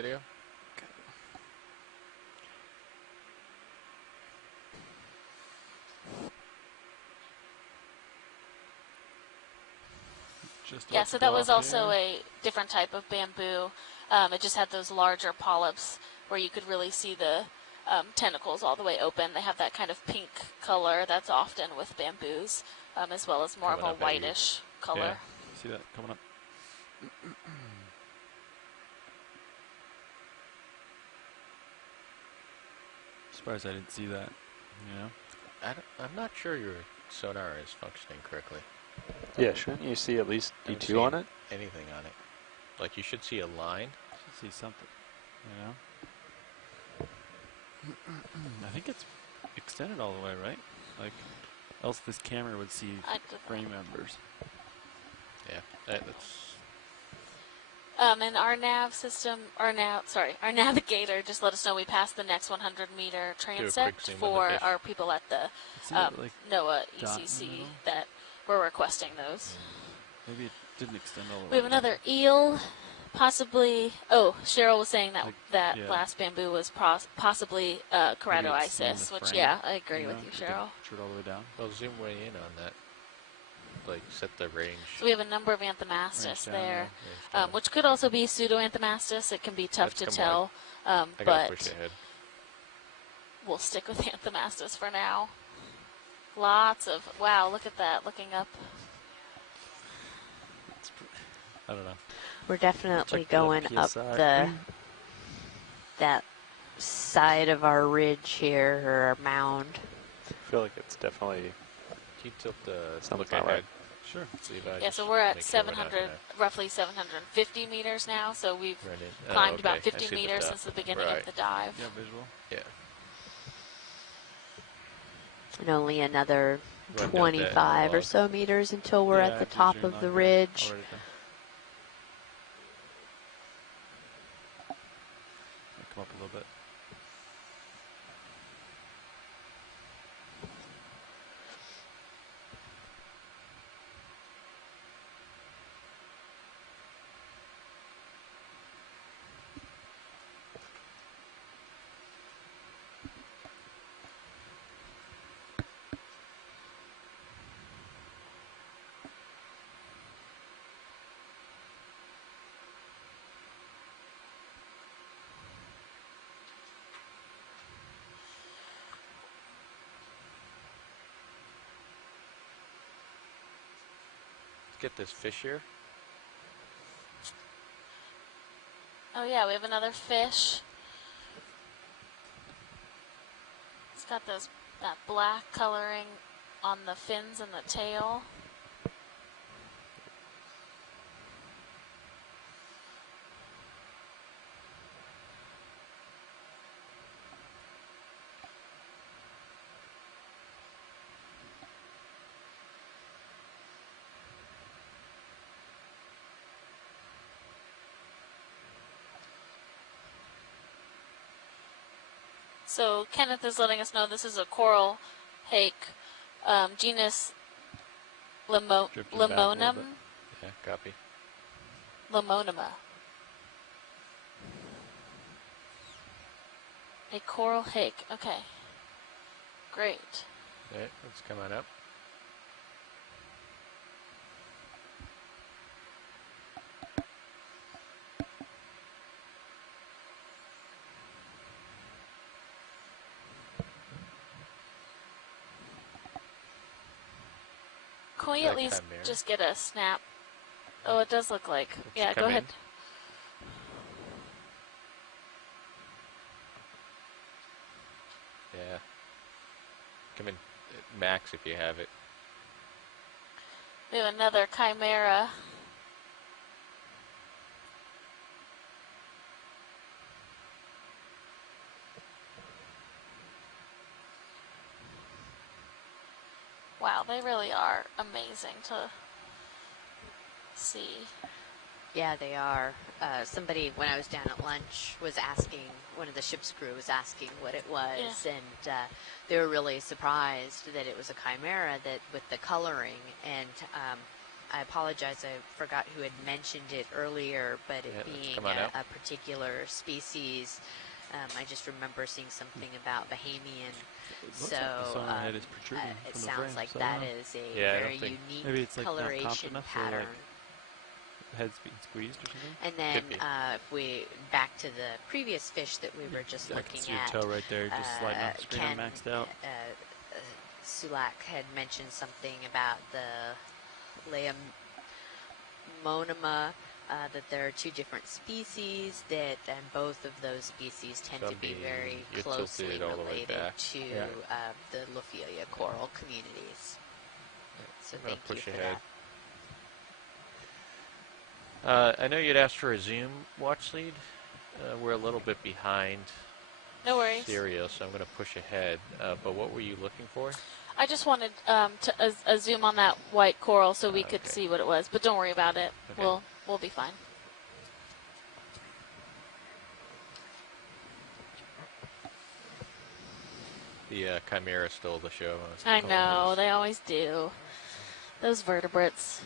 video? Yeah, so that was also a different type of bamboo. It just had those larger polyps where you could really see the tentacles all the way open. They have that kind of pink color that's often with bamboos, as well as more of a whitish color. Yeah, see that coming up. Surprised I didn't see that, you know? I'm not sure your sonar is functioning correctly. Yeah, shouldn't you see at least D2 on it? Anything on it. Like, you should see a line. Should see something, you know? I think it's extended all the way, right? Like, else this camera would see frame members. Yeah, that's... And our nav system, our navigator just let us know we passed the next 100-meter transect for our people at the NOAA ECC that were requesting those. Maybe it didn't extend all the way. We have another eel, possibly. Oh, Cheryl was saying that last bamboo was possibly keratoisis, which I agree with you, Cheryl. All the way down. Well, zoom way in on that. Like, set the range. So we have a number of Anthomastus there, which could also be pseudo-Anthomastus. It can be tough to tell, but we'll stick with Anthomastus for now. Lots of, wow, look at that, looking up. I don't know. We're definitely going up that side of our ridge here, or our mound. I feel like it's definitely... Can you tilt the look ahead? Right. Sure. Yeah, so we're at 700, roughly 750 meters now, so we've climbed about 50 meters since the beginning of the dive. Yeah, visual. Yeah. And only another 25 or so meters until we're at the top of the ridge. Come up a little bit. Get this fish here. Oh yeah, we have another fish. It's got that black coloring on the fins and the tail. So Kenneth is letting us know this is a coral hake, genus Limonum. Yeah, copy. Limonema. A coral hake. Okay. Great. Okay, let's come on up. Can we at least just get a snap? Oh, it does look like. Yeah, go ahead. Yeah. Come in, max if you have it. We have another chimera. Wow, they really are amazing to see. Yeah, they are. Somebody, when I was down at lunch, was asking, one of the ship's crew was asking what it was, and they were really surprised that it was a chimera that with the coloring, and I apologize, I forgot who had mentioned it earlier, but it being a particular species, I just remember seeing something about Bahamian. So it sounds like that is a very unique coloration pattern. Head's being squeezed or something. And then if we back to the previous fish that we were just looking at, your toe right there, just sliding off the screen, Ken, maxed out. Sulak had mentioned something about the Leamonema, that there are two different species and both of those species tend to be very closely related to the Lophelia coral communities. So thank you for that. I know you'd asked for a Zoom watch lead. We're a little bit behind. No worries. Syria, so I'm going to push ahead. But what were you looking for? I just wanted a zoom on that white coral so we could see what it was. But don't worry about it. Okay. We'll be fine. The Chimera stole the show. I know. They always do. Those vertebrates.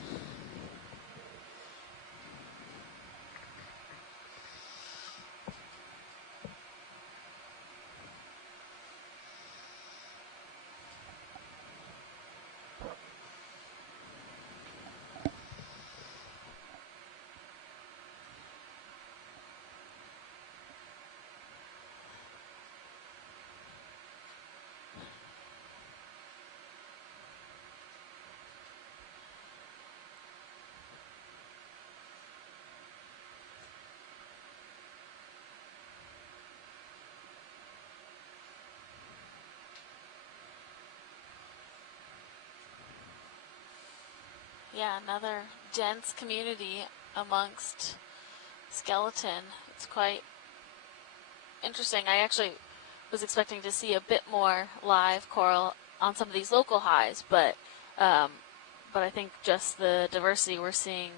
Yeah, another dense community amongst skeleton. It's quite interesting. I actually was expecting to see a bit more live coral on some of these local highs, but I think just the diversity we're seeing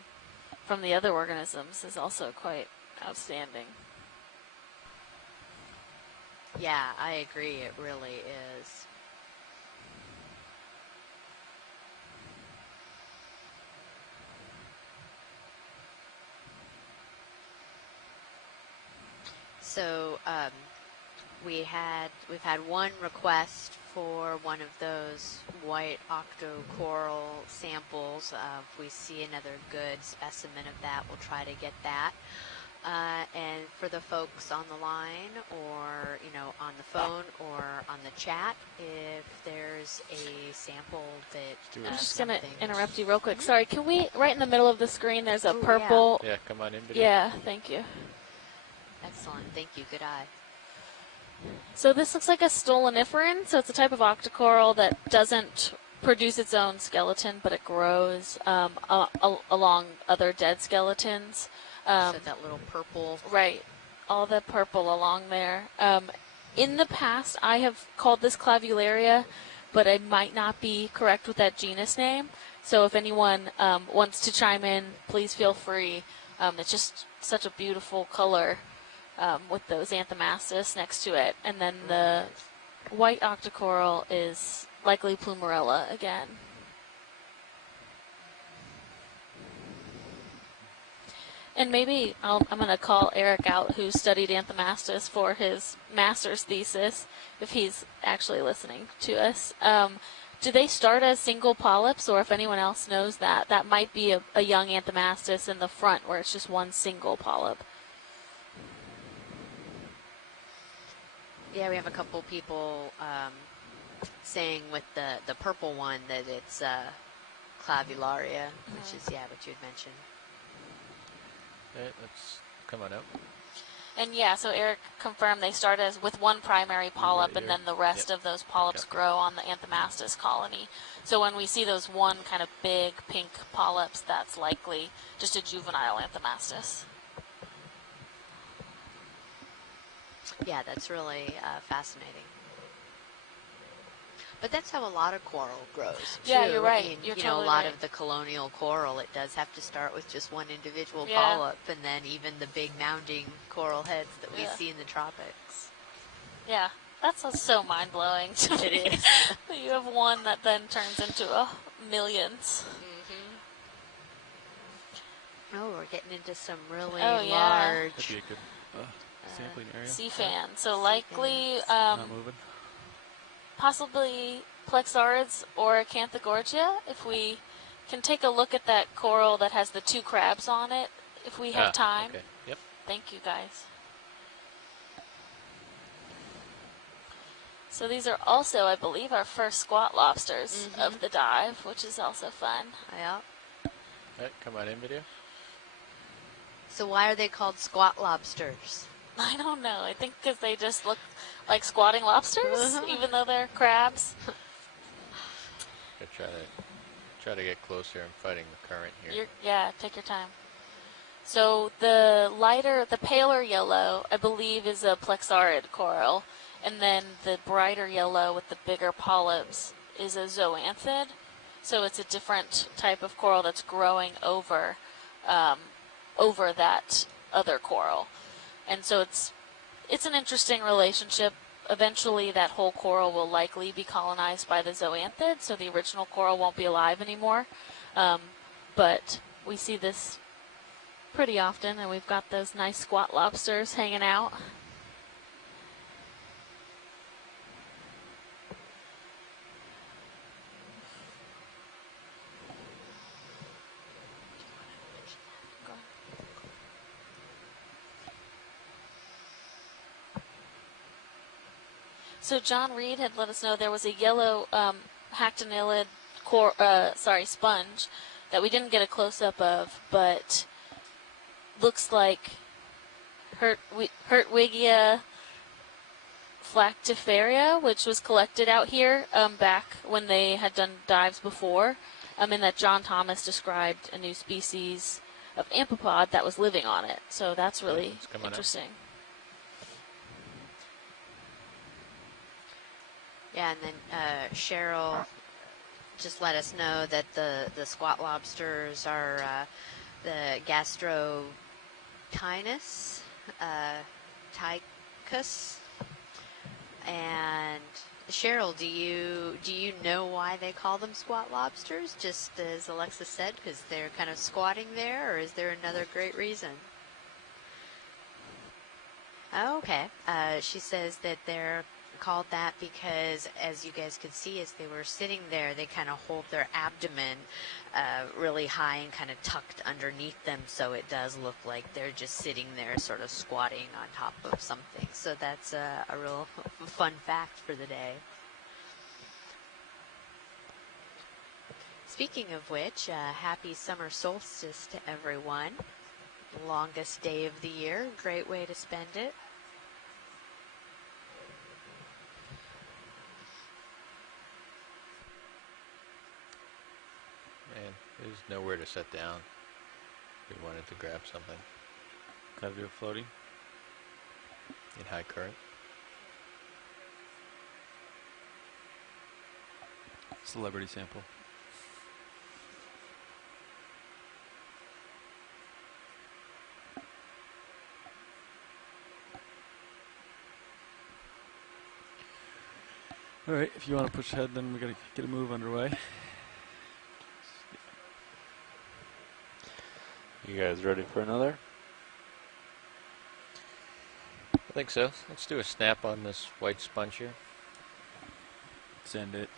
from the other organisms is also quite outstanding. Yeah, I agree. It really is. So we've had one request for one of those white octocoral samples. If we see another good specimen of that, we'll try to get that. And for the folks on the line or, on the phone or on the chat, if there's a sample that I'm just going to interrupt you real quick. Sorry, can we, right in the middle of the screen, there's a purple... Yeah, come on in, video. Yeah, thank you. Excellent. Thank you. Good eye. So this looks like a stoloniferan. So it's a type of octocoral that doesn't produce its own skeleton, but it grows along other dead skeletons. So that little purple. Right. All the purple along there. In the past, I have called this clavularia, but I might not be correct with that genus name. So if anyone wants to chime in, please feel free. It's just such a beautiful color. With those anthomastus next to it. And then the white octocoral is likely plumerella again. And maybe I'm going to call Eric out, who studied anthomastus for his master's thesis, if he's actually listening to us. Do they start as single polyps, or if anyone else knows that might be a young anthomastus in the front where it's just one single polyp. Yeah, we have a couple people saying with the purple one that it's clavularia, which is, what you had mentioned. Okay, let's come on up. And so Eric confirmed they start as with one primary polyp, and then the rest of those polyps grow on the anthomastus colony. So when we see those one kind of big pink polyps, that's likely just a juvenile anthomastus. Yeah, that's really fascinating. But that's how a lot of coral grows, too. Yeah, you're right. I mean, you're totally a lot right. of the colonial coral, it does have to start with just one individual polyp, and then even the big mounding coral heads that we see in the tropics. Yeah, that's so mind-blowing to me. It is. You have one that then turns into millions. Mm-hmm. Oh, we're getting into some really Oh, yeah. large That'd be a good sampling area. sea fan. So sea likely, fans. Not moving. possibly Plexarids or Acanthogorgia. If we can take a look at that coral that has the 2 crabs on it, if we have time. Okay. Yep. Thank you, guys. So these are also, I believe, our first squat lobsters of the dive, which is also fun. Yeah. Alright, come on in, video. So why are they called squat lobsters? I don't know. I think because they just look like squatting lobsters, even though they're crabs. Gonna try to get closer and fighting the current here. Yeah, take your time. So the paler yellow, I believe, is a Plexarid coral, and then the brighter yellow with the bigger polyps is a zoanthid. So it's a different type of coral that's growing over that other coral, and so it's an interesting relationship. Eventually, that whole coral will likely be colonized by the zoanthid, so the original coral won't be alive anymore. But we see this pretty often, and we've got those nice squat lobsters hanging out. So John Reed had let us know there was a yellow hactinillid sponge that we didn't get a close-up of, but looks like Hertwiggia flactiferia, which was collected out here back when they had done dives before, and that John Thomas described a new species of amphipod that was living on it. So that's really interesting. Yeah, and then Cheryl just let us know that the squat lobsters are the Gastrotynus tychus. And Cheryl, do you know why they call them squat lobsters? Just as Alexis said, because they're kind of squatting there, or is there another great reason? Oh, okay. She says that they're called that because, as you guys could see, as they were sitting there, they kind of hold their abdomen really high and kind of tucked underneath them, so it does look like they're just sitting there sort of squatting on top of something. So that's a real fun fact for the day. Speaking of which, happy summer solstice to everyone. Longest day of the year, great way to spend it. Man, there's nowhere to set down. We wanted to grab something. Gotta do a floating. In high current. Celebrity sample. All right, if you want to push ahead, then we got to get a move underway. You guys ready for another? I think so. Let's do a snap on this white sponge here. Send it.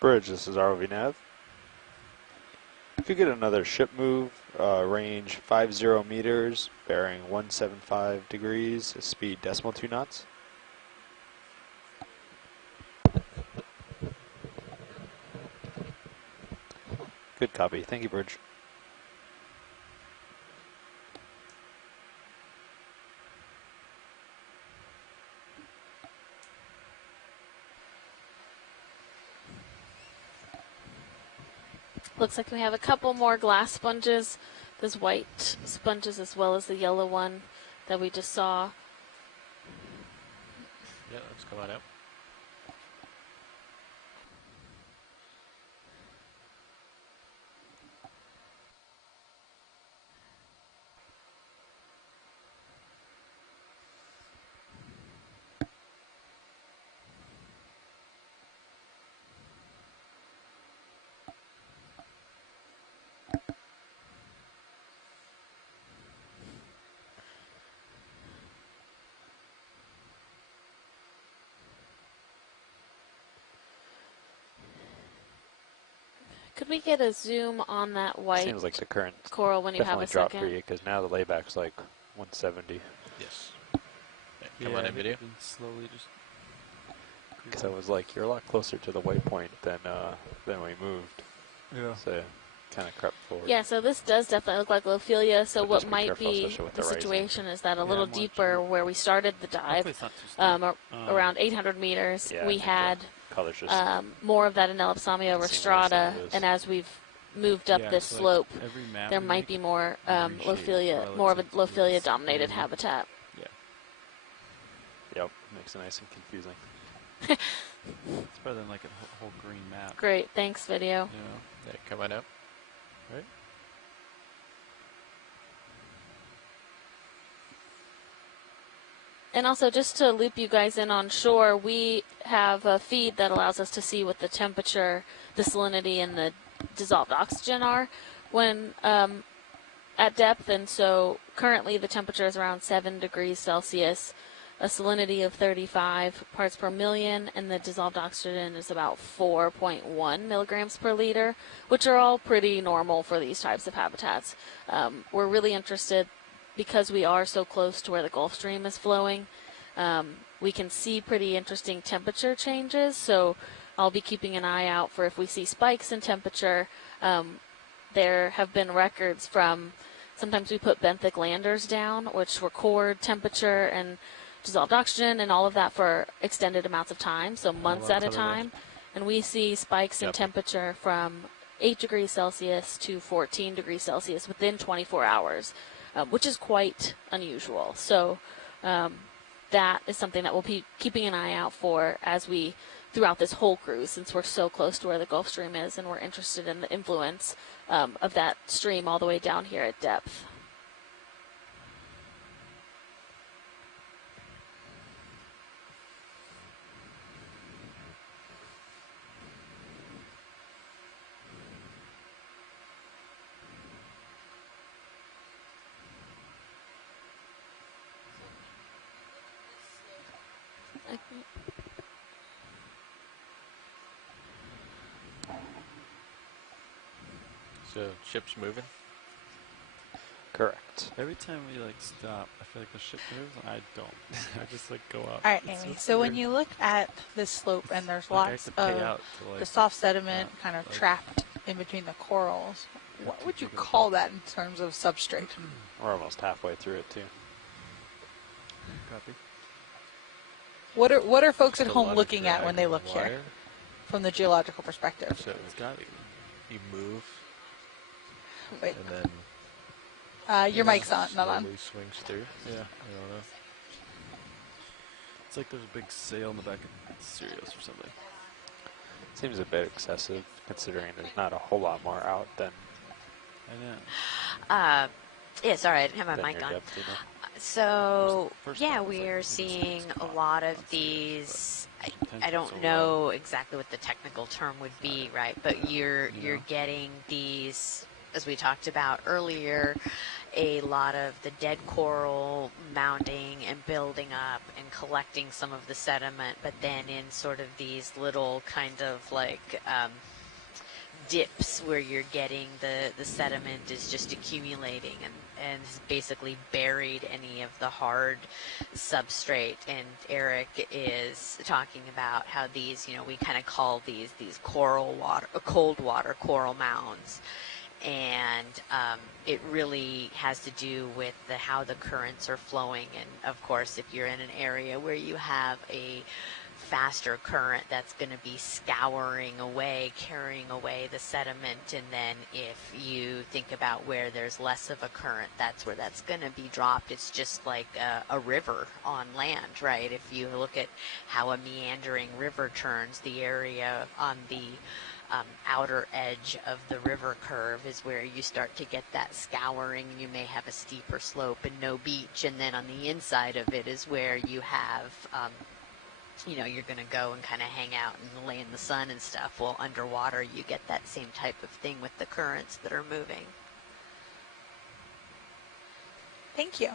Bridge, this is ROV Nav. Could get another ship move, range 50 meters, bearing 175 degrees, speed .2 knots. Good copy. Thank you, Bridge. Looks like we have a couple more glass sponges, those white sponges as well as the yellow one that we just saw. Yeah, let's come on out. Could we get a zoom on that white Seems like the current coral when you have definitely a dropped for second? you because now the layback's like 170. Yes. Yeah, come on in video. Slowly just. Because I was like, you're a lot closer to the waypoint than we moved. Yeah. So kind of crept forward. Yeah, so this does definitely look like Lophelia. So But what just be might careful, be especially with the the rising. situation is that a Yeah, little I'm watching deeper it. where we started the dive, Hopefully it's not too steep. around 800 meters, Yeah, I we think had the colors just more of that Anelopsamia Seem rostrata, less than it is. and as we've moved up Yeah, this so, slope, like, every map there we might make, be more we reshape Lophelia, more of a relative to this Lophelia-dominated area. habitat. Yeah. Yep, makes it nice and confusing. It's better than like a whole green map. Great, thanks, video. You know? Yeah, come on up. Right. And also, just to loop you guys in on shore, we have a feed that allows us to see what the temperature, the salinity, and the dissolved oxygen are when at depth. And so currently the temperature is around 7 degrees Celsius, a salinity of 35 parts per million, and the dissolved oxygen is about 4.1 milligrams per liter, which are all pretty normal for these types of habitats. We're really interested because we are so close to where the Gulf Stream is flowing. We can see pretty interesting temperature changes, so I'll be keeping an eye out for if we see spikes in temperature. There have been records from, sometimes we put benthic landers down, which record temperature and dissolved oxygen and all of that for extended amounts of time, so months at a time. And we see spikes in temperature from 8 degrees Celsius to 14 degrees Celsius within 24 hours. Which is quite unusual. So that is something that we'll be keeping an eye out for as we, throughout this whole cruise, since we're so close to where the Gulf Stream is and we're interested in the influence of that stream all the way down here at depth. So ship's moving. Correct. Every time we like stop, I feel like the ship moves and I don't. I just like go up. All right, It's Amy. so So when weird. you look at this slope and there's Like, I lots have to pay of out to, like, the soft sediment kind of like- trapped in between the corals, what to would you figure it call out. that in terms of substrate? We're almost halfway through it too. Copy. What are folks at Just a home lot of looking at drag when they on look the here wire. from the geological perspective? So It's got to be. you move, Wait, and then your mic's on, not on. slowly swings through. Yeah, I don't know. It's like there's a big sail in the back of Sirius or something. Seems a bit excessive considering there's not a whole lot more out than I know. Yeah, sorry, I didn't have my mic your on. depth, you know? So, First yeah, thought was, like, we're maybe something's seeing a caught lot of on Sirius, these. but I tension's don't so know exactly what the technical term would be, right? But you're You know? getting these, as we talked about earlier, a lot of the dead coral mounding and building up and collecting some of the sediment, but then in sort of these little kind of like dips where you're getting the sediment is just accumulating and has basically buried any of the hard substrate. And Eric is talking about how these, you know, we kind of call these coral water, cold water coral mounds. And it really has to do with how the currents are flowing. And of course, if you're in an area where you have a faster current, that's going to be scouring away, carrying away the sediment. And then if you think about where there's less of a current, that's where that's going to be dropped. It's just like a river on land, right? If you look at how a meandering river turns, the area on the outer edge of the river curve is where you start to get that scouring. You may have a steeper slope and no beach, and then on the inside of it is where you have you know, you're going to go and kind of hang out and lay in the sun and stuff. Well, underwater you get that same type of thing with the currents that are moving. Thank you.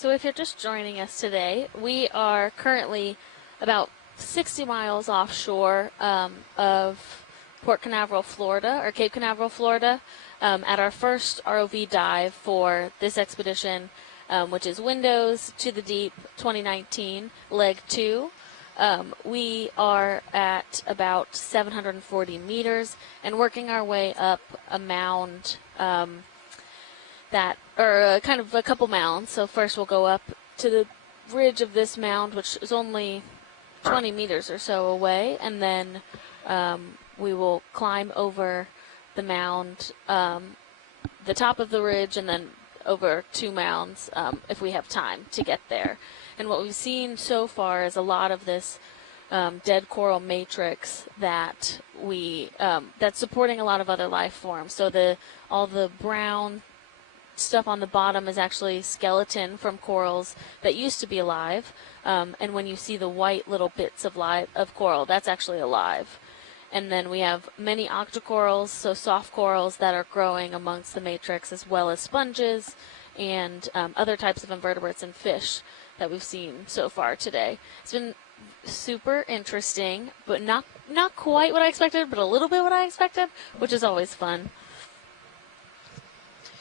So if you're just joining us today, we are currently about 60 miles offshore of Port Canaveral, Florida, or Cape Canaveral, Florida, at our first ROV dive for this expedition, which is Windows to the Deep 2019, Leg 2. We are at about 740 meters and working our way up a mound kind of a couple mounds. So first we'll go up to the ridge of this mound, which is only 20 meters or so away, and then we will climb over the mound, the top of the ridge, and then over 2 mounds if we have time to get there. And what we've seen so far is a lot of this dead coral matrix that that's supporting a lot of other life forms. So all the brown stuff on the bottom is actually skeleton from corals that used to be alive, and when you see the white little bits of coral, that's actually alive. And then we have many octocorals, so soft corals that are growing amongst the matrix, as well as sponges and other types of invertebrates and fish that we've seen so far today. It's been super interesting, but not quite what I expected, but a little bit what I expected, which is always fun.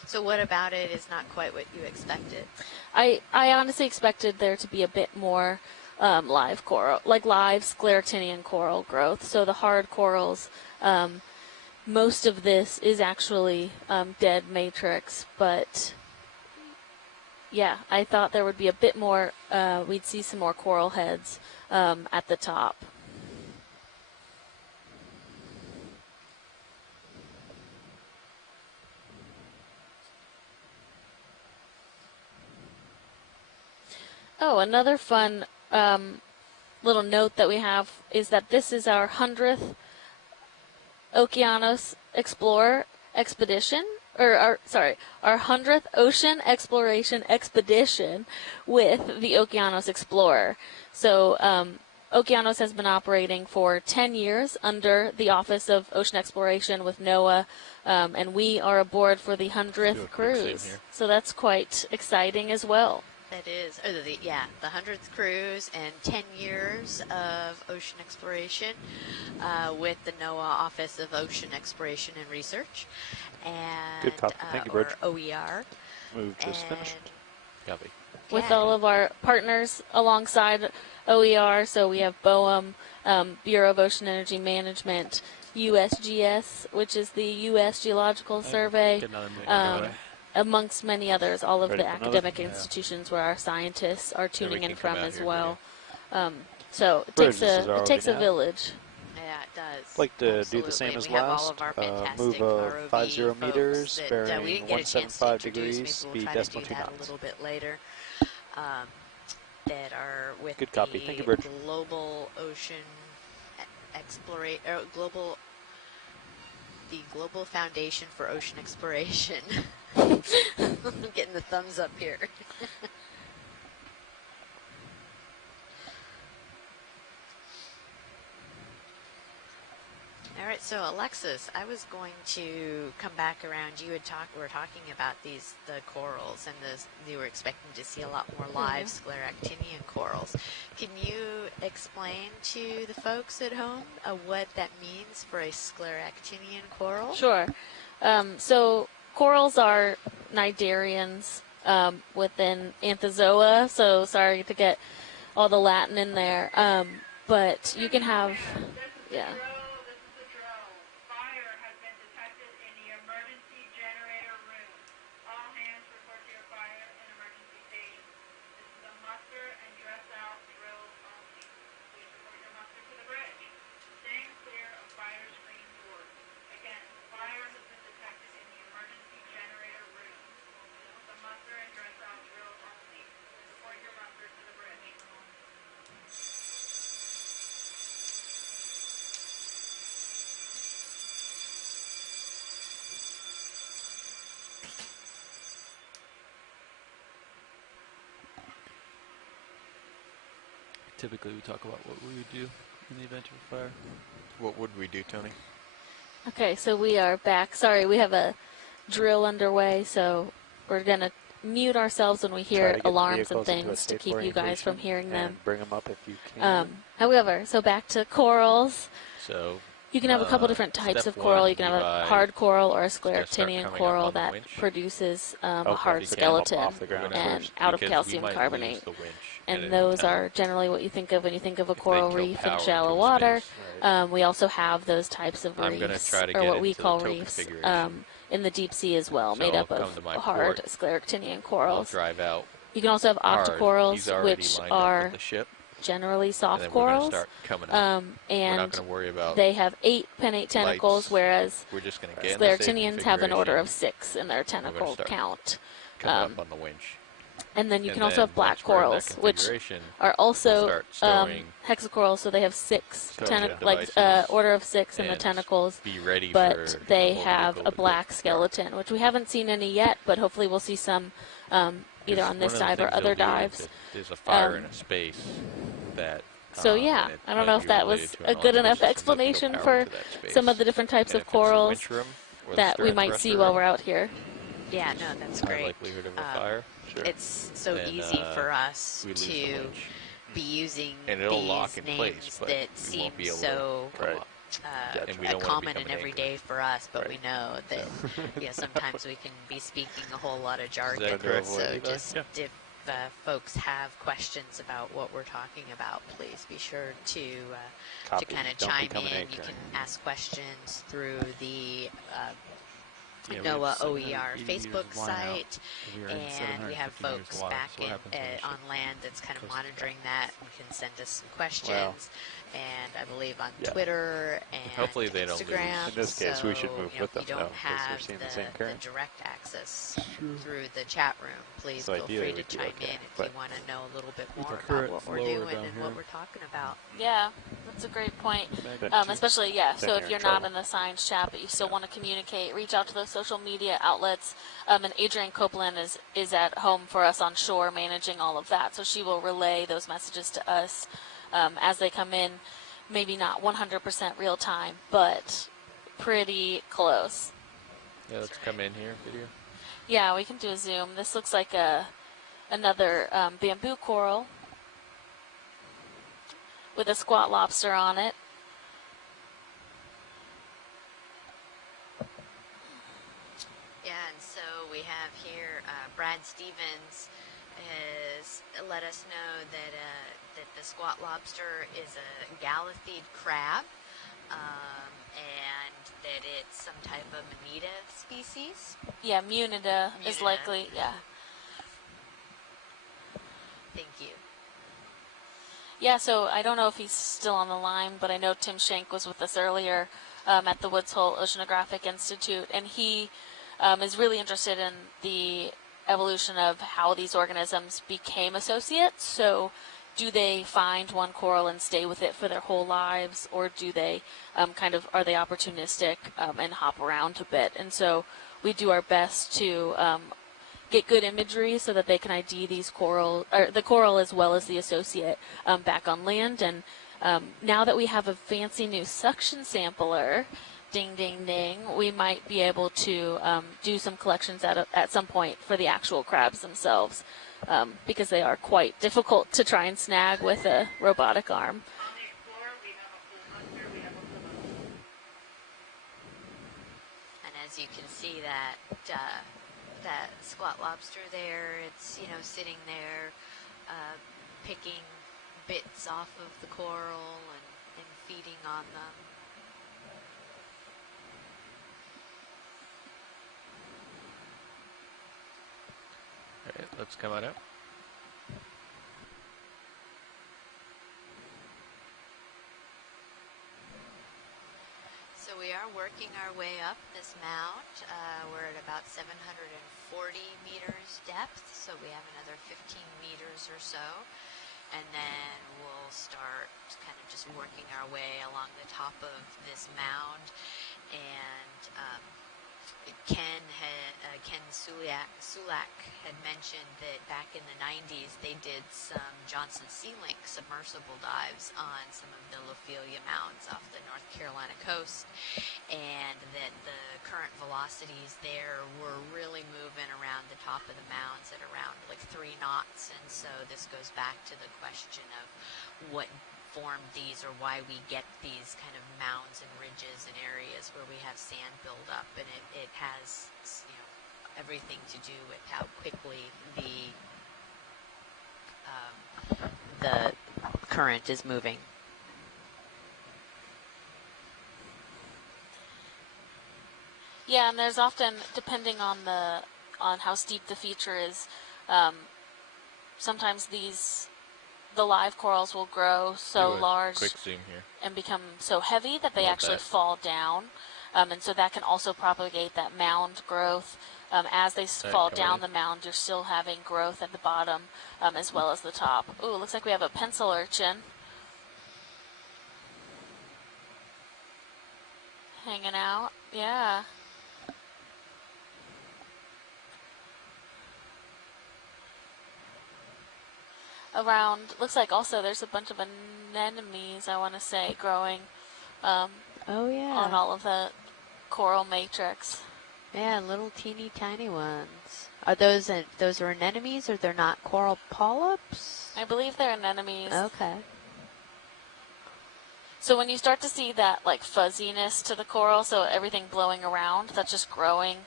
So what about it is not quite what you expected? I honestly expected there to be a bit more live coral, like live scleractinian coral growth. So the hard corals, most of this is actually dead matrix, but yeah, I thought there would be a bit more, we'd see some more coral heads at the top. Oh, another fun little note that we have is that this is our 100th Okeanos Explorer expedition, or our 100th ocean exploration expedition with the Okeanos Explorer. So Okeanos has been operating for 10 years under the Office of Ocean Exploration with NOAA, and we are aboard for the 100th cruise. So that's quite exciting as well. That is, the 100th cruise and 10 years of ocean exploration with the NOAA Office of Ocean Exploration and Research. And, good copy. Thank you, Bridge. Or OER. Move just finished. Copy. With all of our partners alongside OER, so we have BOEM, Bureau of Ocean Energy Management, USGS, which is the U.S. Geological Survey, amongst many others, all of the academic institutions where our scientists are tuning in from as well. So it takes a village. Yeah, it does. I'd like to do the same as last. Move 50 meters, bearing 175 degrees, speed decimal 2 knots. A little bit later. That are with good copy. Thank you, Bridge. Global Ocean Exploration, the Global Foundation for Ocean Exploration. I'm getting the thumbs up here. All right, so Alexis, I was going to come back around. We were talking about the corals, and you were expecting to see a lot more live scleractinian corals. Can you explain to the folks at home what that means for a scleractinian coral? Sure. So corals are cnidarians within Anthozoa, so sorry to get all the Latin in there, but you can have, yeah. Typically, we talk about what we would do in the event of a fire. What would we do, Tony? Okay, so we are back. Sorry, we have a drill underway, so we're going to mute ourselves when we Try to hear get the alarms and vehicles into a things to safe keep you guys from orientation hearing them. and bring them up if you can. However, so back to corals. So You can have a couple different types step of coral. one, You can have a Levi hard coral or a is gonna start scleractinian coming up coral on the that winch. produces a Okay, hard so come up skeleton off the ground and first. out of Because we calcium might lose carbonate. the winch And an those antenna. are generally what you think of when you think of a If they coral kill reef in power shallow into a water. space. We also have those types of I'm gonna reefs, try to or get what we into the call tow reefs, configuration. in the deep sea as well, So made I'll up come of to my hard port. scleractinian I'll corals. drive out You can also have hard. He's octocorals, already which lined up are with the ship, generally and soft then we're gonna corals. start coming up. We're not And gonna worry about they have 8 pennate tentacles, lights. whereas We're just gonna get in the safe scleractinians have an order of configuration, 6 in their tentacle start count. coming up on the winch. And then you And can also then have black once we're in that corals, which configuration, are also we'll start storing hexacorals, so they have 6 storage like order of 6 in the and tentacles, be ready but for they the whole have vehicle a to go black dark. skeleton, which we haven't seen any yet, but hopefully we'll see some either Because on this one of the dive or things other they'll do dives. if there's a fire in a space that So yeah, and it I don't might know be if that related was to a an good electrical enough system, they'll explanation power for to that space. some of the different types And of if it's the corals winch room or the that we stern might thruster see while room, we're out here. Yeah, no, that's high great. likelihood of a fire. Sure. It's so then, easy for us we lose the to winch. be using And it'll these lock in names place, but that we seem won't be able so to come Right. up. And we don't wanna common become and an everyday anchor. for us, but Right. we know that sometimes we can be speaking a whole lot of jargon. that correct? So Levi? just Yeah. if folks have questions about what we're talking about, please be sure to Copy. kind of Don't chime become an in. anchor. You can ask questions through the Yeah, we have NOAA 780 OER meters Facebook of line out. site, We are in and we 750 have meters folks of water, back so what happens when the ship on land that's kind of goes to monitoring that and can send us some questions. And I believe on Yeah. Twitter and Hopefully they don't lose. Instagram. In this case, we should So, move you know, with if you them, though, don't 'cause they're have seeing the the, same the current. direct access through the chat room, please So feel ideally free to we'd be chime okay, in if but- you want to know a little bit the more about current's what we're lower doing down and here. what we're talking about. Yeah, that's a great point. Back Especially, Then so if you're you're in not trouble. in the science chat, but you still want to communicate, reach out to those social media outlets. And Adrienne Copeland is at home for us on shore managing all of that, so she will relay those messages to us as they come in. Maybe not 100% real time, but pretty close. Yeah, let's come in here, video. Yeah, we can do a zoom. This looks like another bamboo coral with a squat lobster on it. Yeah, and so we have here Brad Stevens has let us know that that the squat lobster is a galathid crab, and that it's some type of Manita species. Yeah, Munida is Munida. likely, yeah. Thank you. Yeah, so I don't know if he's still on the line, but I know Tim Schenk was with us earlier at the Woods Hole Oceanographic Institute, and he is really interested in the evolution of how these organisms became associates. So do they find one coral and stay with it for their whole lives, or do they are they opportunistic and hop around a bit? And so we do our best to get good imagery so that they can ID these coral, or the coral as well as the associate back on land. And now that we have a fancy new suction sampler, ding, ding, ding, we might be able to do some collections at some point for the actual crabs themselves, because they are quite difficult to try and snag with a robotic arm. And as you can see that that squat lobster there, it's sitting there picking bits off of the coral and feeding on them. All right, let's come on up. So we are working our way up this mount. We're at about 740 meters depth, so we have another 15 meters or so. And then we'll start kind of just working our way along the top of this mound. And Ken Sulak had mentioned that back in the 90s they did some Johnson Sea-Link submersible dives on some of the Lophelia mounds off the North Carolina coast, and that the current velocities there were really moving around the top of the mounds at around like 3 knots, and so this goes back to the question of what formed these or why we get these kind of mounds and ridges and areas where we have sand build up, and it has, you know, everything to do with how quickly the current is moving. Yeah, and there's often, depending on how steep the feature is, sometimes the live corals will grow so large quick zoom here. and become so heavy that they actually that. fall down. And so that can also propagate that mound growth. As they fall down the mound, you're still having growth at the bottom as well as the top. Ooh, looks like we have a pencil urchin hanging out. Yeah. Around, looks like also there's a bunch of anemones, I want to say, growing Oh yeah, on all of the coral matrix. yeah, little teeny tiny ones. Are those are anemones, or they're not coral polyps? I believe they're anemones. Okay. So when you start to see that like fuzziness to the coral, so everything blowing around, that's just growing.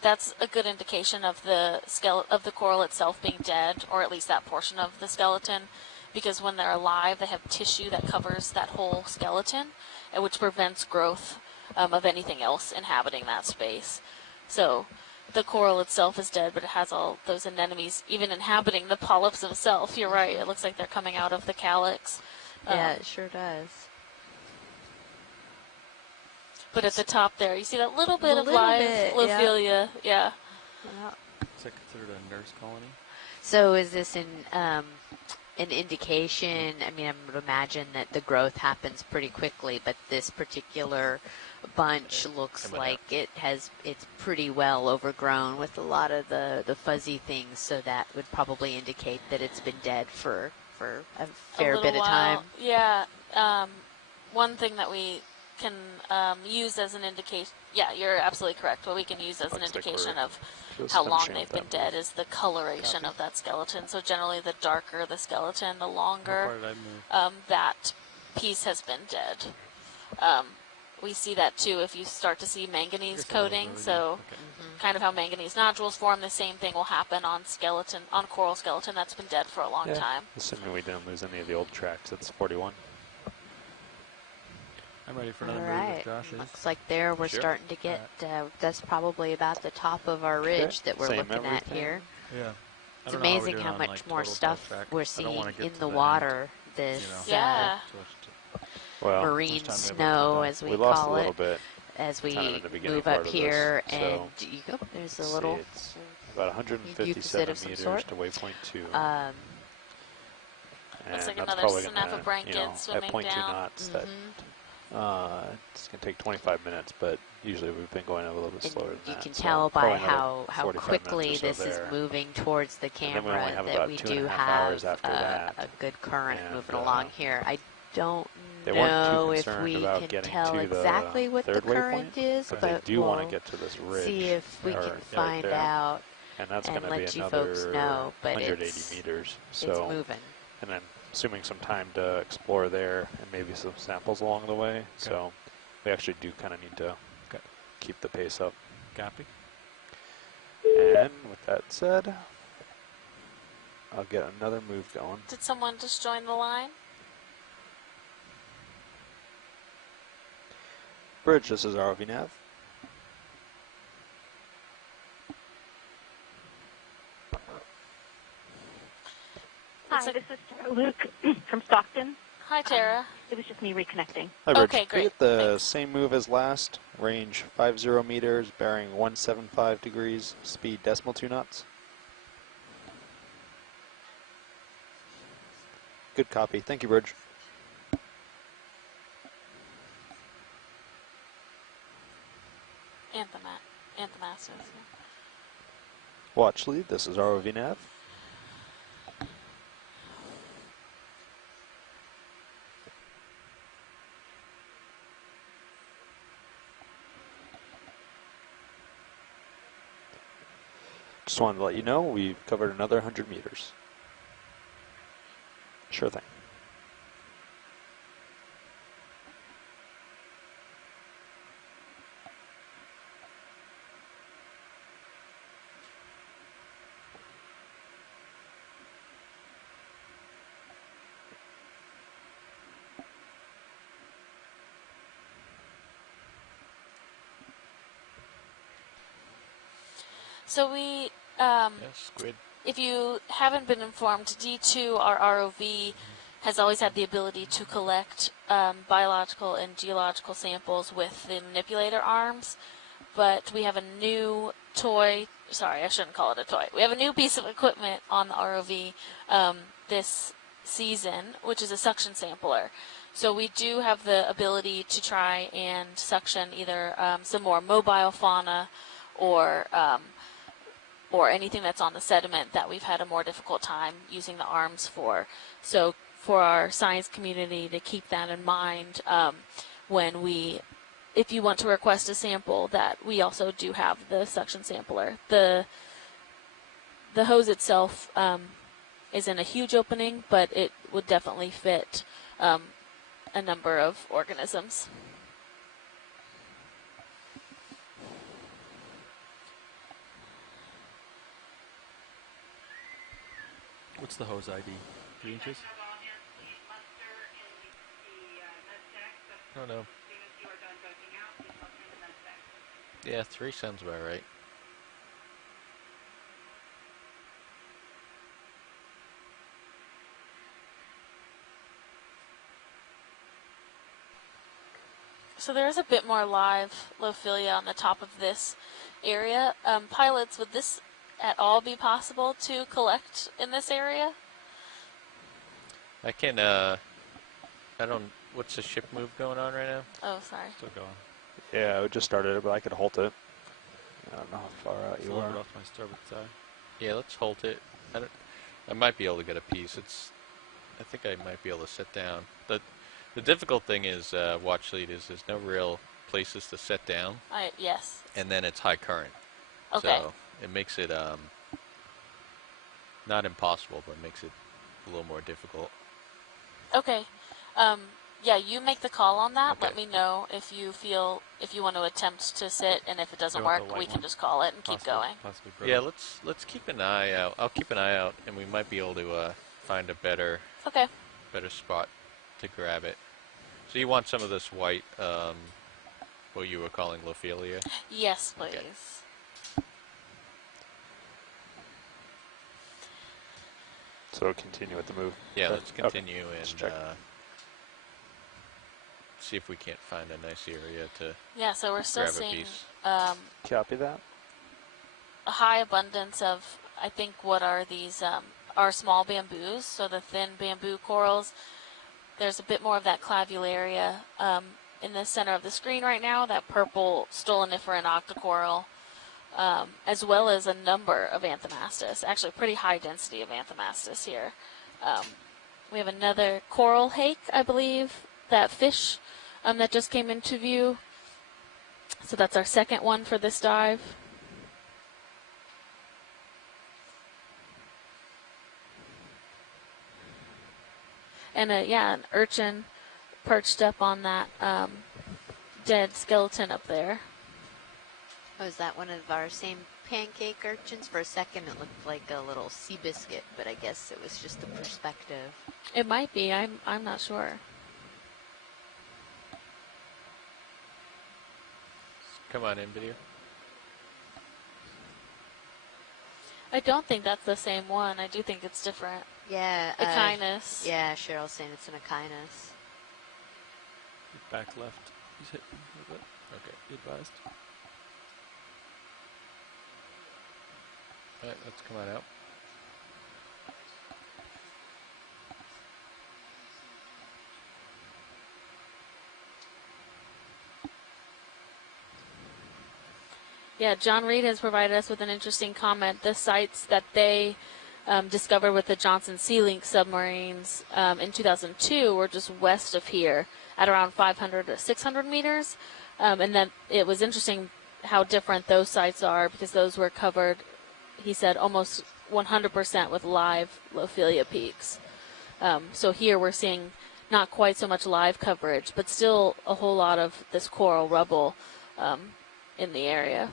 That's a good indication of the coral itself being dead, or at least that portion of the skeleton, because when they're alive, they have tissue that covers that whole skeleton, which prevents growth of anything else inhabiting that space. So the coral itself is dead, but it has all those anemones even inhabiting the polyps themselves. You're right. It looks like they're coming out of the calyx. Yeah, it sure does. But at the top there, you see that little bit of live Lophelia. Yeah. Is that considered a nurse colony? So is this an indication? I mean, I would imagine that the growth happens pretty quickly, but this particular bunch looks like it's pretty well overgrown with a lot of the fuzzy things, so that would probably indicate that it's been dead for a fair bit of time. Yeah. One thing that we can use as an indication, yeah, you're absolutely correct. What we can use as an indication of how long they've been dead is the coloration of that skeleton. So generally the darker the skeleton, the longer that piece has been dead. We see that too if you start to see manganese coating. So kind of how manganese nodules form, the same thing will happen on coral skeleton that's been dead for a long time. Assuming we didn't lose any of the old tracks, it's 41. I'm ready for another All move right. if Josh is. Looks like there we're starting to get, that's probably about the top of our ridge that we're looking at here. Yeah. It's amazing how much more stuff we're seeing in the water. This marine snow, as we call it, as we move up here, and there's a little. It's about 157 meters to waypoint 2. Looks like that's another probably Canaveral gonna, swimming at 0.2 down. knots, that it's going to take 25 minutes, but usually we've been going a little bit slower than that. You can tell by how 45 quickly minutes or so this is there. moving towards the camera have that about we 2.5 do hours have after that. a good current And, moving along here. I don't They weren't know too if concerned we about can getting tell to exactly what the third current waypoint, is, but but they do want to we'll get to this ridge. see if we or can right find there. out And that's going to let be you another folks know, but 180 it's meters. it's So, moving. and then assuming some time to explore there and maybe some samples along the way. So we actually do kind of need to keep the pace up. Copy. And with that said, I'll get another move going. Did someone just join the line? Bridge, this is ROV Nav. Hi, this is Tara Luke from Stockton. Hi, Tara. It was just me reconnecting. Hi, Bridge. Okay, We great. get the Thanks. same move as last, range 50 meters, bearing 175 degrees, speed 2 knots. Good copy. Thank you, Bridge. Anthem anthemasters. Watch lead, this is ROV nav. Just wanted to let you know we've covered another 100 meters. Sure thing. So we, Yeah, squid. if you haven't been informed, D2, our ROV, has always had the ability to collect biological and geological samples with the manipulator arms, but we have a new toy, sorry, I shouldn't call it a toy. We have a new piece of equipment on the ROV this season, which is a suction sampler. So we do have the ability to try and suction either some more mobile fauna or anything that's on the sediment that we've had a more difficult time using the arms for. So for our science community to keep that in mind when if you want to request a sample, that we also do have the suction sampler. The hose itself isn't a huge opening, but it would definitely fit a number of organisms. What's the hose ID? 3 inches? Oh no. Yeah, 3 sounds about right. So there is a bit more live Lophilia on the top of this area. Pilots, would this at all be possible to collect in this area? I can, what's the ship move going on right now? Oh, sorry. Still going. Yeah, I just started it, but I could halt it. I don't know how far out It's you a little are. bit off my starboard side. Yeah, let's hold it. I might be able to get a piece. I think I might be able to sit down. The difficult thing is, watch lead, is there's no real places to set down. Yes. And then it's high current. Okay. So it makes it, not impossible, but makes it a little more difficult. Okay. Yeah, you make the call on that. Okay. Let me know if you want to attempt to sit, and if it doesn't You want the work, white we can one? just call it and keep going. Possibly Yeah, brittle. let's keep an eye out. I'll keep an eye out, and we might be able to find a better Okay. spot to grab it. So you want some of this white, what you were calling Lophilia? Yes, please. Okay. So continue with the move. Yeah, Okay. let's continue Let's and check. see if we can't find a nice area to Yeah, so we're still grab a seeing piece. Copy that. a high abundance of, I think, what are these, are small bamboos, so the thin bamboo corals. There's a bit more of that clavularia in the center of the screen right now, that purple stoloniferan octocoral, as well as a number of anthomastus, actually pretty high density of anthomastus here. We have another coral hake, I believe, that fish that just came into view. So that's our second one for this dive. And an urchin perched up on that dead skeleton up there. Oh, is that one of our same pancake urchins? For a second it looked like a little sea biscuit, but I guess it was just the perspective. It might be. I'm not sure. Come on in, video. I don't think that's the same one. I do think it's different. Yeah. Okeanos. Yeah, Cheryl's saying it's an Okeanos. Back left. He's hit a little bit. Okay. Be advised. All right, let's come on out. Yeah, John Reed has provided us with an interesting comment. The sites that they discovered with the Johnson Sea Link submarines in 2002 were just west of here at around 500 to 600 meters. And then it was interesting how different those sites are because those were covered, he said, almost 100% with live Lophelia peaks. So here we're seeing not quite so much live coverage, but still a whole lot of this coral rubble in the area.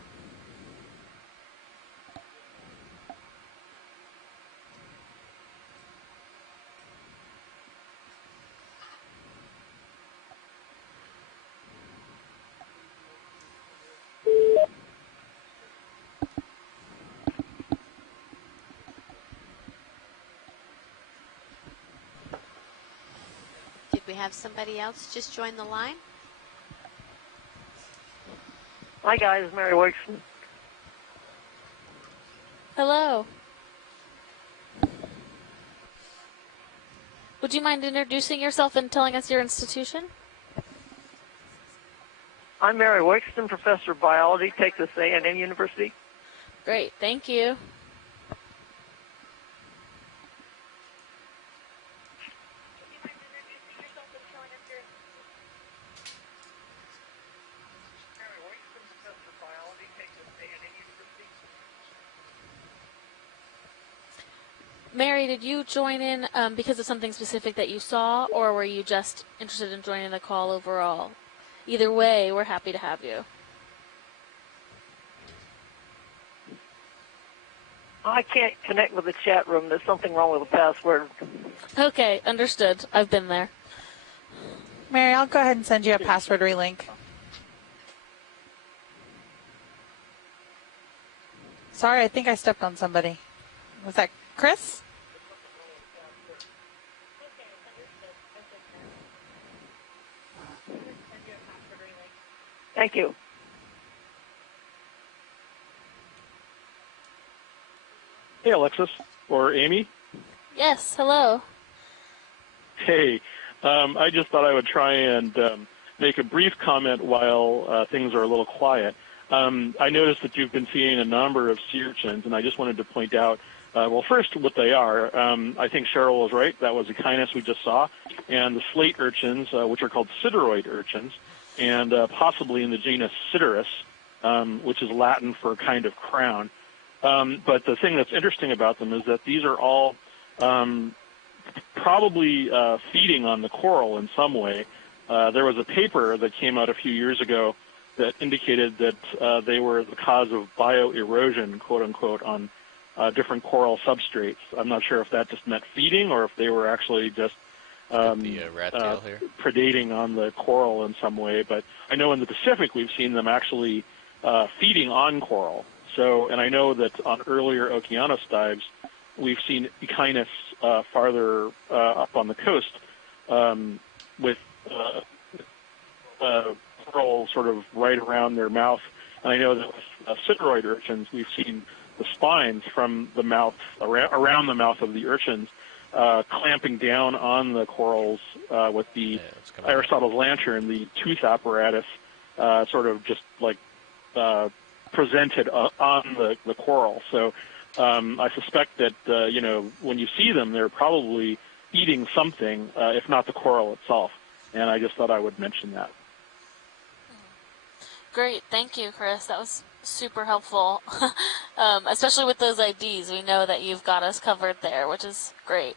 Did we have somebody else just join the line? Hi, guys. Mary Wixon. Hello. Would you mind introducing yourself and telling us your institution? I'm Mary Wixon, professor of biology, Texas A&M University. Great, thank you. Mary, did you join in because of something specific that you saw, or were you just interested in joining the call overall? Either way, we're happy to have you. I can't connect with the chat room. There's something wrong with the password. Okay, understood. I've been there. Mary, I'll go ahead and send you a password relink. Sorry, I think I stepped on somebody. Was that Chris? Thank you. Hey, Alexis, or Amy. Yes, hello. Hey, I just thought I would try and make a brief comment while things are a little quiet. I noticed that you've been seeing a number of sea urchins, and I just wanted to point out, well, first, what they are. I think Cheryl was right. That was Okeanos we just saw. And the slate urchins, which are called sideroid urchins, and possibly in the genus Siderus, which is Latin for a kind of crown. But the thing that's interesting about them is that these are all probably feeding on the coral in some way. There was a paper that came out a few years ago that indicated that they were the cause of bioerosion, quote unquote, on different coral substrates. I'm not sure if that just meant feeding or if they were actually just rat tail here. predating on the coral in some way. But I know in the Pacific we've seen them actually feeding on coral. So, and I know that on earlier Okeanos dives, we've seen Okeanos farther up on the coast with coral sort of right around their mouth. And I know that with sideroid urchins, we've seen the spines from the mouth, around the mouth of the urchins, clamping down on the corals with the Aristotle's lantern, the tooth apparatus, sort of just like presented on the coral. So I suspect that, when you see them, they're probably eating something, if not the coral itself. And I just thought I would mention that. Great, thank you, Chris. That was super helpful, especially with those IDs. We know that you've got us covered there, which is great.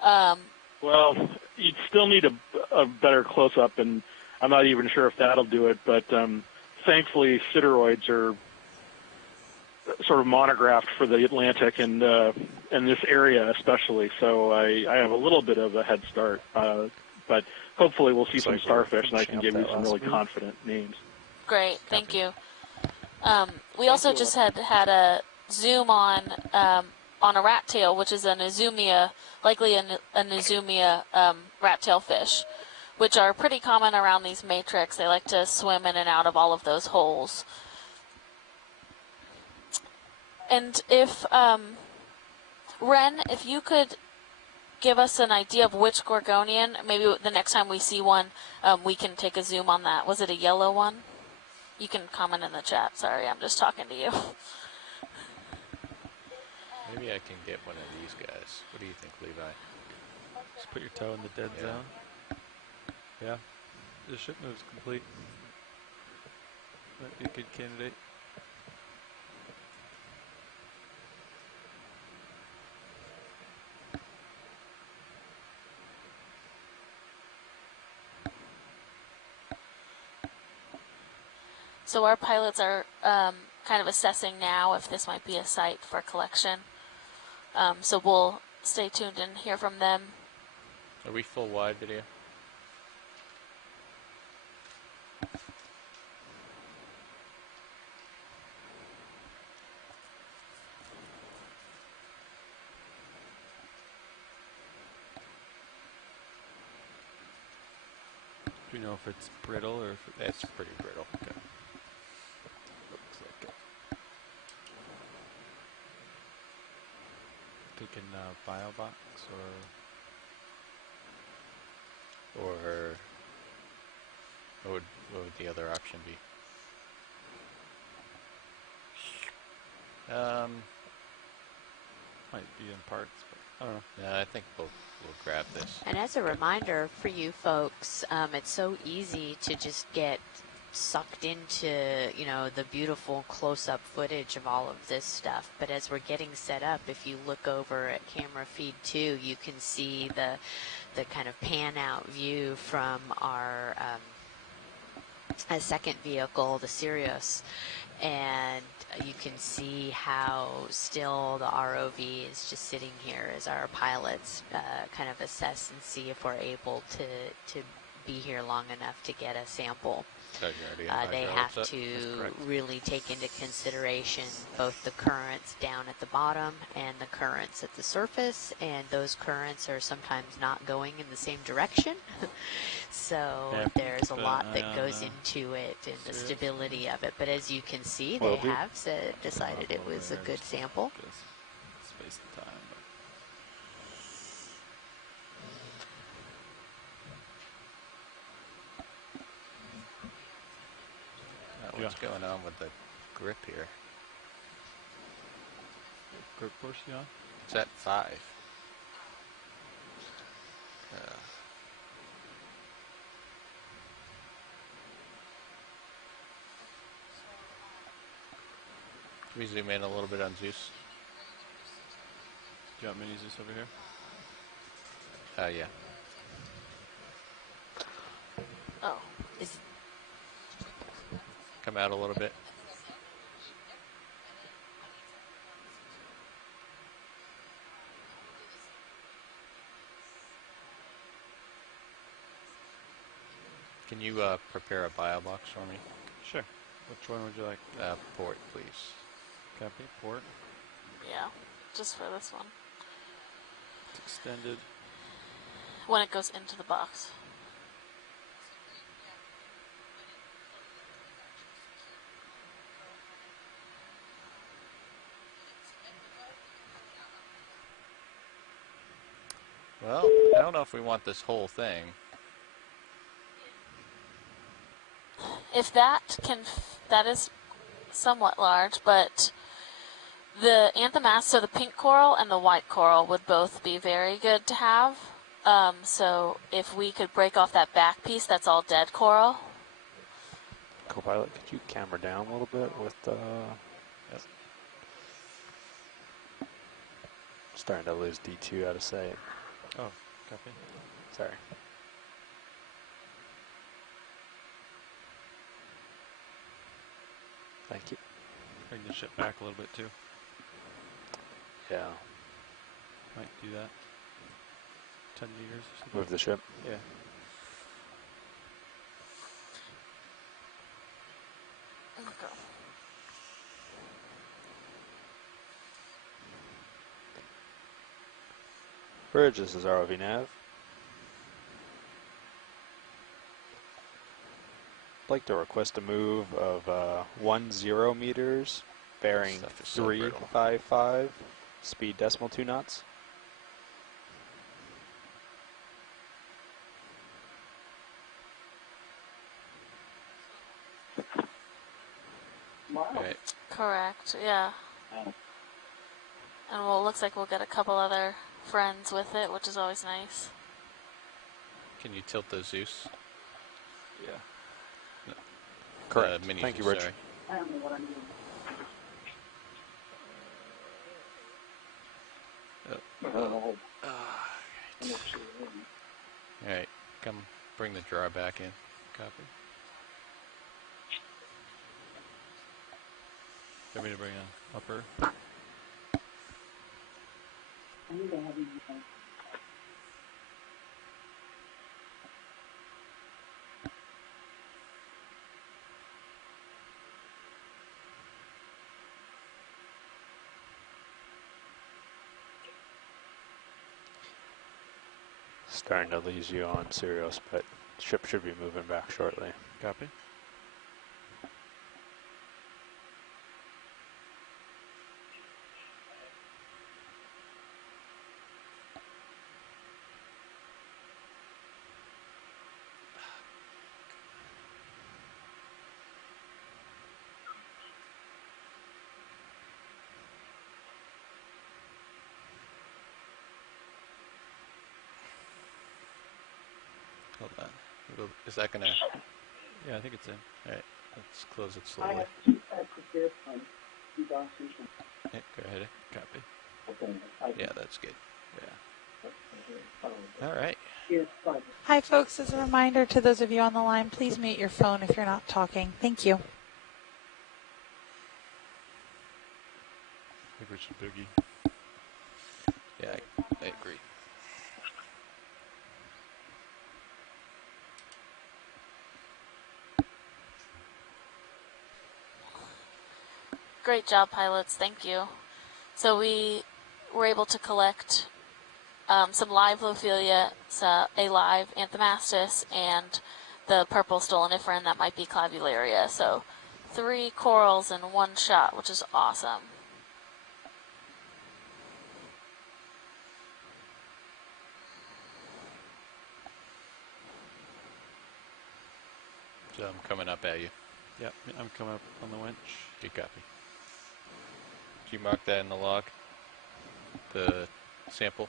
Well, you'd still need a better close-up, and I'm not even sure if that'll do it, but thankfully sideroids are sort of monographed for the Atlantic and this area especially, so I have a little bit of a head start, but hopefully we'll see some starfish, and I can give you some really confident names. Great, thank you. We also just had a zoom on a rat tail, which is an Izumia, likely an Izumia rat tail fish, which are pretty common around these matrix. They like to swim in and out of all of those holes. And if, Ren, if you could give us an idea of which Gorgonian, maybe the next time we see one, we can take a zoom on that. Was it a yellow one? You can comment in the chat. Sorry, I'm just talking to you. Maybe I can get one of these guys. What do you think, Levi? Just put your toe in the dead zone. Yeah. The ship move's complete. Might be a good candidate. So our pilots are kind of assessing now if this might be a site for collection. So we'll stay tuned and hear from them. Are we full wide video? Do you know if it's brittle or if it's pretty brittle. Okay. Looks like it. Thinking bio box or what would the other option be? Might be in parts, but I don't know. Yeah, I think we'll grab this. And as a reminder for you folks, it's so easy to just get sucked into, you know, the beautiful close-up footage of all of this stuff. But as we're getting set up, if you look over at camera feed 2, you can see the kind of pan-out view from our a second vehicle, the Sirius. And you can see how still the ROV is just sitting here as our pilots kind of assess and see if we're able to be here long enough to get a sample. They have to really take into consideration both the currents down at the bottom and the currents at the surface, and those currents are sometimes not going in the same direction. So there's a lot that goes into it and the stability of it. But as you can see, they have decided it was a good sample. Space and time. What's going on with the grip here? Grip force, yeah. It's at 5. Can we zoom in a little bit on Zeus? Do you want mini Zeus over here? Yeah. Oh. Come out a little bit. Can you prepare a bio box for me? Sure. Which one would you like? Port, please. Copy. Port. Yeah, just for this one. It's extended. When it goes into the box. Well, I don't know if we want this whole thing. If that is somewhat large, but the anthomass, so the pink coral and the white coral would both be very good to have. So if we could break off that back piece, that's all dead coral. Co-pilot, could you camera down a little bit with the... Yep. Starting to lose D2 out of sight. Oh, copy. Sorry. Thank you. Bring the ship back a little bit too. Yeah. Might do that. 10 meters or something. Move the ship? Yeah. Okay. Bridge, this is ROV Nav. I'd like to request a move of 10 meters, bearing 355, speed decimal 2 knots. Right. Correct, yeah. And well, it looks like we'll get a couple other friends with it, which is always nice. Can you tilt the Zeus? Yeah. Correct. Mini Thank you, Zeus, Rich. sorry. I don't know what I'm doing. Alright, come bring the drawer back in. Copy. Want me to bring an upper? I need to have anything. Starting to lose you on Sirius, but ship should be moving back shortly. Copy. Hold on. Is that gonna... Yeah, I think it's in. Alright, let's close it I slowly. have 2 packs of this one. 2 boxes. Yeah, go ahead. Copy. Okay. Yeah, that's good. Yeah. Alright. Here's 5. Hi, folks. As a reminder to those of you on the line, please mute your phone if you're not talking. Thank you. I think we should boogie. Yeah, I agree. Great job, pilots. Thank you. So we were able to collect some live Lophelia, a live Anthomastus, and the purple stoloniferen that might be Clavularia. So 3 corals in 1 shot, which is awesome. So I'm coming up at you. Yep, I'm coming up on the winch. Good copy. Did you mark that in the log? The sample?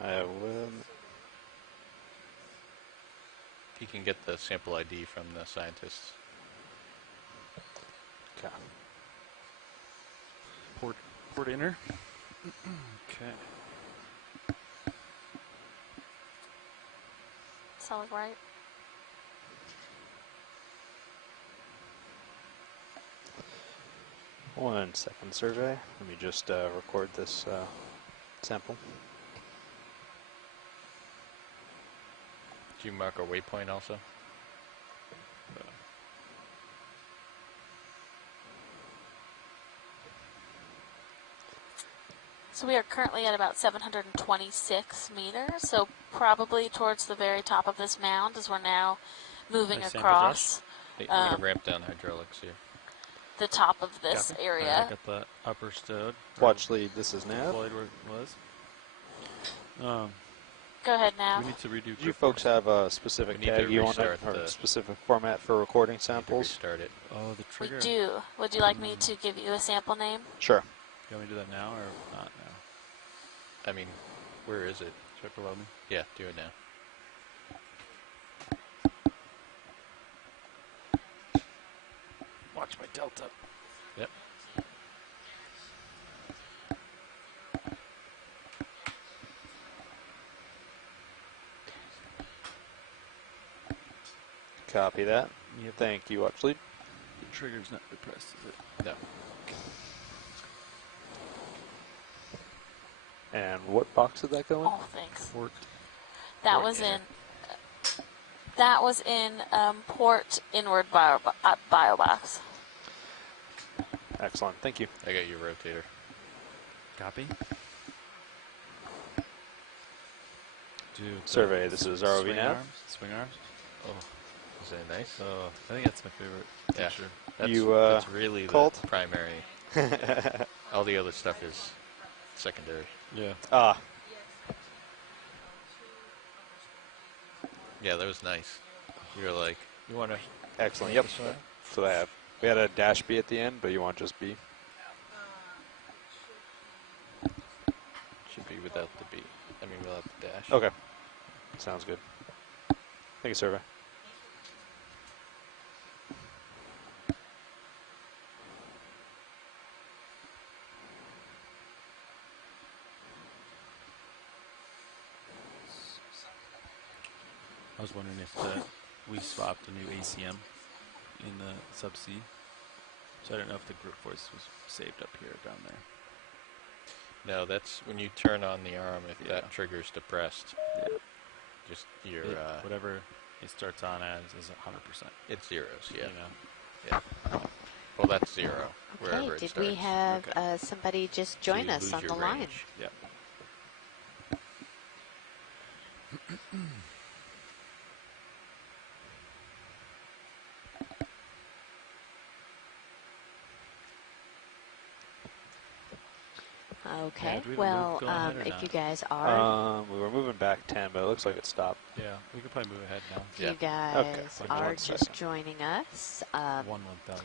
I will. You can get the sample ID from the scientists. Okay. Port inner. Okay. Solid right. One second, survey. Let me just record this sample. Did you mark a waypoint also? So we are currently at about 726 meters, so probably towards the very top of this mound as we're now moving Nice sample across Hey, we're going to ramp down hydraulics here. the top of this Copy. area. I got the upper stowed. Watch lead, this is Nav. Deployed where it was. Go ahead, We Nav. need to redo. Do you folks have a specific We need tag to you want it, restart or the- a specific format for recording Need to samples? restart it. Oh, the We trigger. do. Would you like me to give you a sample name? Sure. You want me to do that now or not now? I mean, where is it? Right below me. Yeah, do it now. Watch my delta. Yep. Copy that. Yep. Thank you, watch lead. The trigger's not depressed, is it? No. And what box did that go in? Oh, thanks. Port. That Port was inner. in. That was in port inward bio box. Excellent, thank you. I got your rotator. Copy. Do the Survey, this is ROV swing nav. arms. Swing arms. Oh, is that nice? Oh, I think that's my favorite Yeah. picture. That's, You, that's really called? the primary. All the other stuff is secondary. Yeah. Ah, Yeah, that was nice. You were like, you want to... excellent, yep. This one? That's what I have. We had a dash B at the end, but you want just B? Should be without the B. I mean, without the dash. Okay. Sounds good. Thank you, Survey. I was wondering if we swapped a new ACM in the subsea. So I don't know if the grip force was saved up here or down there. No, that's when you turn on the arm, if that trigger's depressed. Yeah. Just your... whatever it starts on as is 100%. It's zeros, yeah. You know? Yeah. Well, that's zero, Okay, wherever it did starts. we have somebody just join So you us lose on your the line? range. Yeah. Okay, do we have a well, move going ahead or if not? you guys are, We were moving back 10, but it looks like it stopped. Yeah, we could probably move ahead now. if you guys Okay, are 1 just second. joining us, 1,000.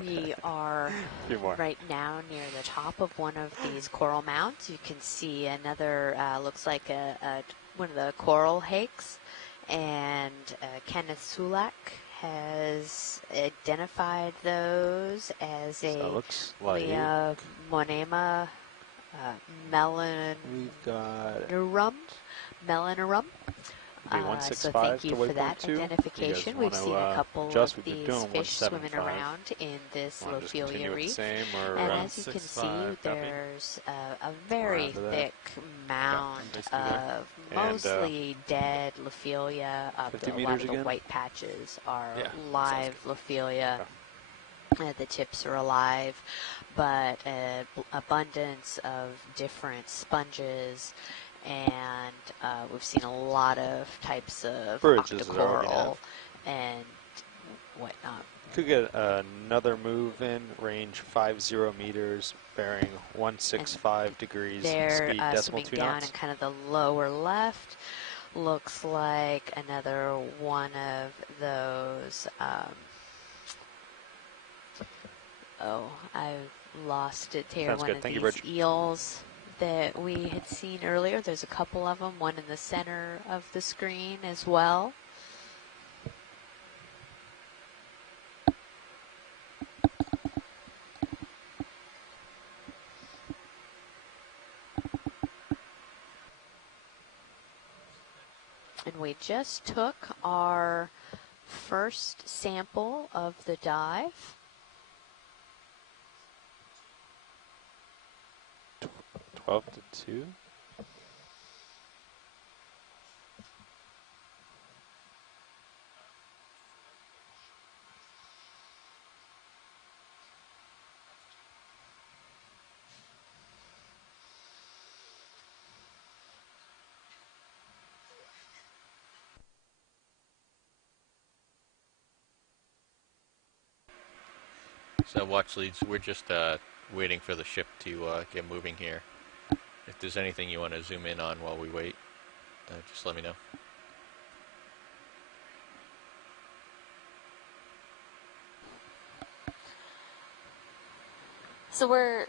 we are Few more. right now near the top of one of these coral mounds. You can see another, looks like one of the coral hakes, and Kenneth Sulak has identified those as So that a looks like Monema we've got melanorum. So 165 thank you to for waypoint that 2. You guys identification. We've wanna, seen a couple adjust? of We've been these doing fish swimming 175. around in this Want to just continue Lophelia with the reef. same, or And as you can see, 165, copy. there's a very onto that. thick mound basically there. of And, mostly dead Lophelia. 50 A lot meters of the again? white patches are Yeah, live Lophelia. The tips are alive, but abundance of different sponges, and we've seen a lot of types of Bridges is already octocoral and whatnot. Could get another move in, range 50 meters, bearing 165 degrees, They're speed decimal swimming 2 down knots. in kind of the lower left. Looks like another one of those. I've lost it here. Sounds One good. of Thank you, these Bridge. eels that we had seen earlier. There's a couple of them, one in the center of the screen as well. And we just took our first sample of the dive. 12 to 2. So watch leads, we're just waiting for the ship to get moving here. If there's anything you want to zoom in on while we wait, just let me know. So we're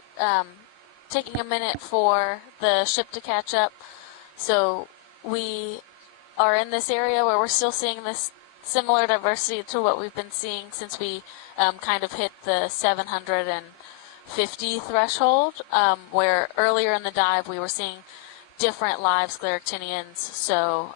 taking a minute for the ship to catch up. So we are in this area where we're still seeing this similar diversity to what we've been seeing since we kind of hit the 750 threshold, where earlier in the dive we were seeing different live scleractinians, so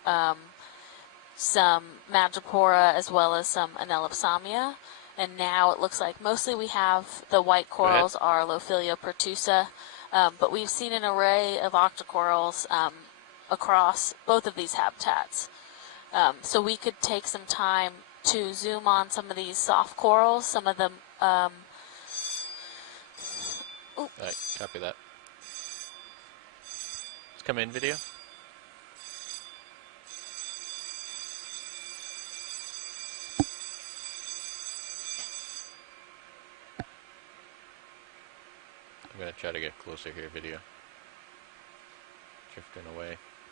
some Madrepora as well as some Anelopsamia. And now it looks like mostly we have the white corals are Lophelia pertusa, but we've seen an array of octocorals across both of these habitats. So we could take some time to zoom on some of these soft corals, some of them. Alright, copy that. Let's come in video. I'm going to try to get closer here, video. Drifting away.